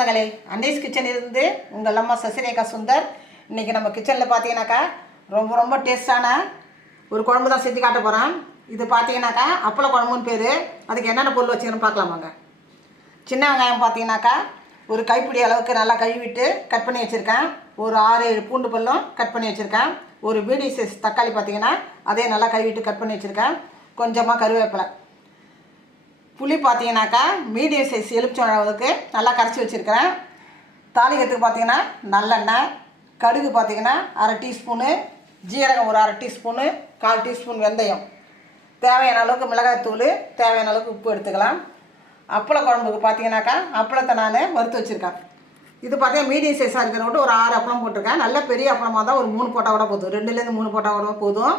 சொந்தங்களே, அண்டேஸ் கிச்சனிலிருந்து உங்கள் அம்மா சசிரேகா சுந்தர். இன்றைக்கி நம்ம கிச்சனில் பார்த்தீங்கன்னாக்கா ரொம்ப ரொம்ப டேஸ்டான ஒரு குழம்பு தான் செஞ்சு காட்ட போகிறோம். இது பார்த்தீங்கன்னாக்கா அப்பள குழம்புன்னு பேர். அதுக்கு என்னென்ன பொருள் வச்சுக்கணும்னு பார்க்கலாமாங்க. சின்ன வெங்காயம் பார்த்தீங்கன்னாக்கா ஒரு கைப்பிடி அளவுக்கு நல்லா கழுவிட்டு கட் பண்ணி வச்சுருக்கேன். ஒரு 6-7 பூண்டு பல்லும் கட் பண்ணி வச்சுருக்கேன். ஒரு மீடியம் சைஸ் தக்காளி பார்த்தீங்கன்னா அதே நல்லா கழுவிட்டு கட் பண்ணி வச்சுருக்கேன். கொஞ்சமாக கருவேப்பிலை. புளி பார்த்தீங்கன்னாக்கா மீடியம் சைஸ் எலுமிச்சம் அளவுக்கு நல்லா கரைச்சி வச்சுருக்கிறேன். தாளிக்கிறதுக்கு பார்த்தீங்கன்னா நல்லெண்ணெய், கடுகு பார்த்தீங்கன்னா 1/2 டீஸ்பூனு, ஜீரகம் ஒரு 1/2 டீஸ்பூனு, 1/4 டீஸ்பூன் வெந்தயம், தேவையான அளவுக்கு மிளகாய்த்தூள், தேவையான அளவுக்கு உப்பு எடுத்துக்கலாம். அப்பள குழம்புக்கு பார்த்தீங்கன்னாக்கா அப்பளத்தை நான் வறுத்து வச்சுருக்கேன். இது பார்த்தீங்கன்னா மீடியம் சைஸாக இருக்கிற விட்டு ஒரு 6 அப்பளம் போட்டிருக்கேன். நல்ல பெரிய அப்பளமாக தான் ஒரு 3 போட்டால் கூட போதும், 2லேருந்து 3 போட்டால் கூட போதும்.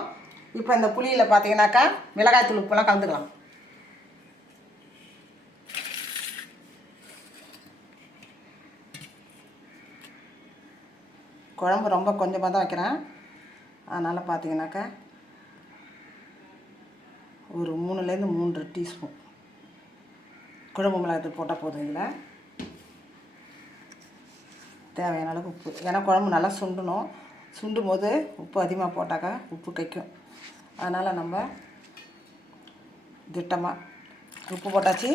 இப்போ இந்த புளியில் பார்த்தீங்கன்னாக்கா மிளகாய்த்தூள் உப்புலாம் கலந்துக்கலாம். குழம்பு ரொம்ப கொஞ்சமாக தான் வைக்கிறேன். அதனால் பார்த்தீங்கன்னாக்கா ஒரு 3லேருந்து 3 டீஸ்பூன் குழம்பு மிளகாய்த்தூள் போட்டால் போதும். இதில் தேவையான அளவுக்கு உப்பு, ஏன்னா குழம்பு நல்லா சுண்டணும். சுண்டும் போது உப்பு அதிகமாக போட்டாக்கா உப்பு கைக்கும். அதனால் நம்ம திட்டமாக உப்பு போட்டாச்சு.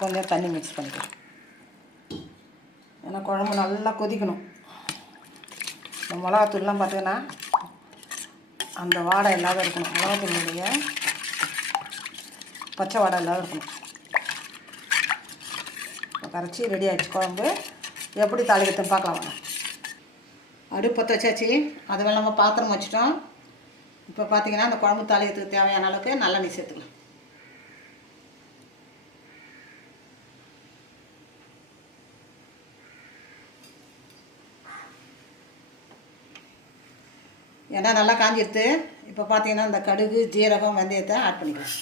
கொஞ்சம் தண்ணி மிக்ஸ் பண்ணிக்கலாம். ஏன்னா குழம்பு நல்லா கொதிக்கணும். இந்த மிளகாத்தூள்லாம் பார்த்தீங்கன்னா அந்த வாடை இல்லாத இருக்கணும். மிளகாத்தூளுடைய பச்சை வாடை இல்லாத இருக்கணும். கரைச்சி ரெடி ஆகிடுச்சு குழம்பு. எப்படி தாளிக்கிறதுன்னு பார்க்கலாம் வாங்க. அடுப்பு பற்ற வச்சாச்சு. அது வேலை நம்ம பாத்திரம் வச்சுட்டோம். இப்போ பார்த்தீங்கன்னா அந்த குழம்பு தாளிக்கிறதுக்கு தேவையான அளவுக்கு நல்லெண்ணெய் சேர்த்துக்கலாம். எண்ணெய் நல்லா காஞ்சிடுது. இப்போ பார்த்தீங்கன்னா இந்த கடுகு, ஜீரகம், வெந்தயத்தை ஆட் பண்ணிக்கலாம்.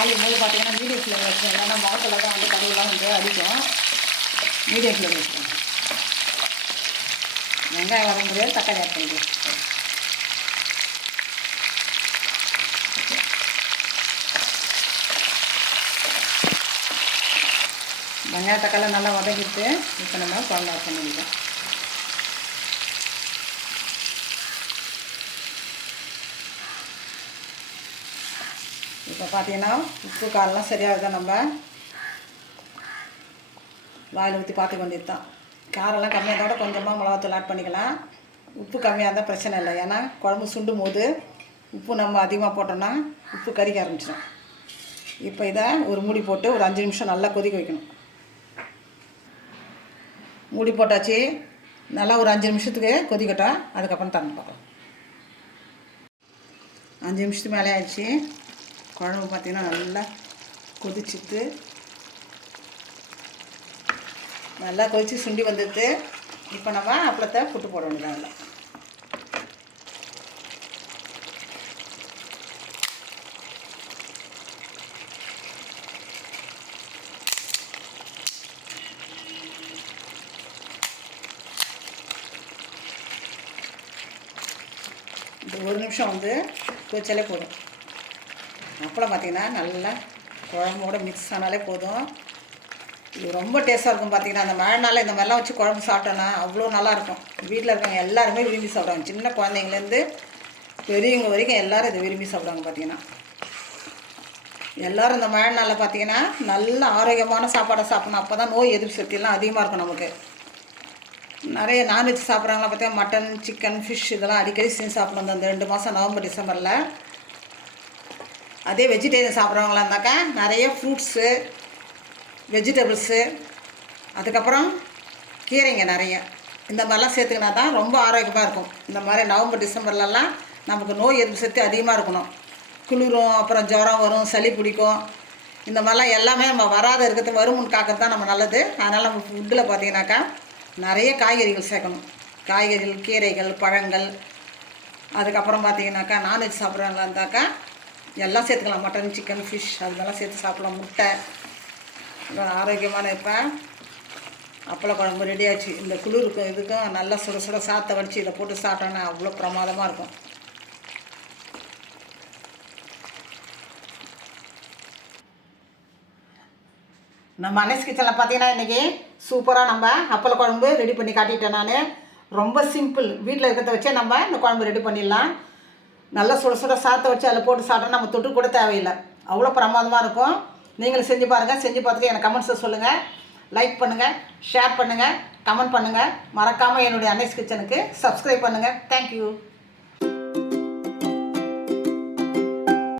தாளிக்கும் போது பார்த்தீங்கன்னா மீடியம் ஃப்ளேம் வச்சுக்கோங்க. இல்லைன்னா முகத்தில் தான் வந்து கடுகுலாம் வந்து அடிக்கும். மீடியம் ஃப்ளேம் வச்சுக்கோங்க. வெங்காயம் வர முடியாது, தக்காளி ஆட் பண்ணிக்கலாம். வெங்காய தக்காளி நல்லா வதக்கிட்டு இப்போ நம்ம குழம்பு ஆட் பண்ணிக்கலாம். இப்போ பார்த்தீங்கன்னா உப்பு காரெலாம் சரியாக தான் நம்ம வாயில் ஊற்றி பார்த்துக்க வேண்டியது தான். காரெல்லாம் கம்மியாக இருந்தால் கூட கொஞ்சமாக மிளகாத்தூள் ஆட் பண்ணிக்கலாம். உப்பு கம்மியாக இருந்தால் பிரச்சனை இல்லை. ஏன்னா குழம்பு சுண்டும் போது உப்பு நம்ம அதிகமாக போட்டோம்னா உப்பு கறிக்க ஆரம்பிச்சிடும். இப்போ இதை ஒரு மூடி போட்டு ஒரு 5 நிமிஷம் நல்லா கொதிக்க வைக்கணும். மூடி போட்டாச்சு. நல்லா ஒரு 5 நிமிஷத்துக்கு கொதிக்கட்டும். அதுக்கப்புறம் திறந்து பார்க்கலாம். 5 நிமிஷத்துக்கு மேலே ஆயிடுச்சு. குழம்பு பார்த்திங்கன்னா நல்லா கொதிச்சுட்டு நல்லா கொதித்து சுண்டி வந்துடுது. இப்போ நம்ம அப்பளத்தை புட்டு போட வேண்டியதாங்க. இந்த 1 நிமிஷம் வந்து கொதிச்சாலே போதும். அப்பளம் பார்த்திங்கன்னா நல்லா குழம்போட மிக்ஸ் ஆனாலே போதும். இது ரொம்ப டேஸ்ட்டாக இருக்கும். பார்த்திங்கன்னா அந்த மழை நாளில் இந்த மாதிரிலாம் வச்சு குழம்பு சாப்பிட்டோன்னா அவ்வளோ நல்லாயிருக்கும். வீட்டில் இருக்கவங்க எல்லாருமே விரும்பி சாப்பிடுவாங்க. சின்ன குழந்தைங்கலேருந்து பெரியவங்க வரைக்கும் எல்லோரும் இதை விரும்பி சாப்பிடுவாங்க. பார்த்திங்கன்னா எல்லோரும் இந்த மழை நாளில் பார்த்திங்கன்னா நல்ல ஆரோக்கியமான சாப்பாடை சாப்பிடணும். அப்போ தான் நோய் எதிர்ப்பு சக்தியெல்லாம் அதிகமாக இருக்கும். நமக்கு நிறைய நான்வெஜ் சாப்பிட்றாங்களா பார்த்தீங்கன்னா மட்டன், சிக்கன், ஃபிஷ் இதெல்லாம் அடிக்கடி செஞ்சு சாப்பிடணும் அந்த 2 மாதம் நவம்பர், டிசம்பரில். அதே வெஜிடேரியன் சாப்பிட்றவங்களா இருந்தாக்கா நிறைய ஃப்ரூட்ஸு, வெஜிடபிள்ஸு, அதுக்கப்புறம் கீரைங்க நிறைய இந்த மாதிரிலாம் சேர்த்துக்கினா தான் ரொம்ப ஆரோக்கியமாக இருக்கும். இந்த மாதிரி நவம்பர், டிசம்பர்லலாம் நமக்கு நோய் எதிர்ப்பு சக்தி அதிகமாக இருக்கணும். குளிரும், அப்புறம் ஜுரம் வரும், சளி பிடிக்கும். இந்த மாதிரிலாம் எல்லாமே நம்ம வராத இருக்கிறது, வருமுன் காக்கிறது தான் நம்ம நல்லது. அதனால் நம்ம ஃபுட்டில் பார்த்தீங்கன்னாக்கா நிறைய காய்கறிகள் சேர்க்கணும். காய்கறிகள், கீரைகள், பழங்கள், அதுக்கப்புறம் பார்த்தீங்கன்னாக்கா நான்வெஜ் சாப்பிட்றாங்களா இருந்தாக்கா எல்லாம் சேர்த்துக்கலாம். மட்டன், சிக்கன், ஃபிஷ் அது மாதிரிலாம் சேர்த்து சாப்பிடலாம். முட்டை ஆரோக்கியமான. இப்போ அப்பள குழம்பு ரெடி ஆச்சு. இந்த குளிருக்கும் இதுக்கும் நல்லா சுட சுட சாத்தை வடித்து இதை போட்டு சாப்பிட்டோன்னா அவ்வளோ பிரமாதமாக இருக்கும். நம்ம அனஸ் கிச்சனில் பார்த்தீங்கன்னா இன்றைக்கி சூப்பராக நம்ம அப்பள குழம்பு ரெடி பண்ணி காட்டிட்டேன். நான் ரொம்ப சிம்பிள், வீட்டில் இருக்கிறத வச்சே நம்ம இந்த குழம்பு ரெடி பண்ணிடலாம். நல்லா சுட சுட சாத்தை வச்சு அதில் போட்டு சாப்பிட்டோன்னா நம்ம தொட்டு கூட தேவையில்லை, அவ்வளோ பிரமாதமாக இருக்கும். நீங்களும் செஞ்சு பாருங்கள். செஞ்சு பார்த்துட்டு எனக்கு கமெண்ட்ஸை சொல்லுங்கள். லைக் பண்ணுங்கள், ஷேர் பண்ணுங்கள், கமெண்ட் பண்ணுங்கள். மறக்காமல் என்னுடைய அனஸ் கிச்சனுக்கு சப்ஸ்கிரைப் பண்ணுங்கள். தேங்க்யூ.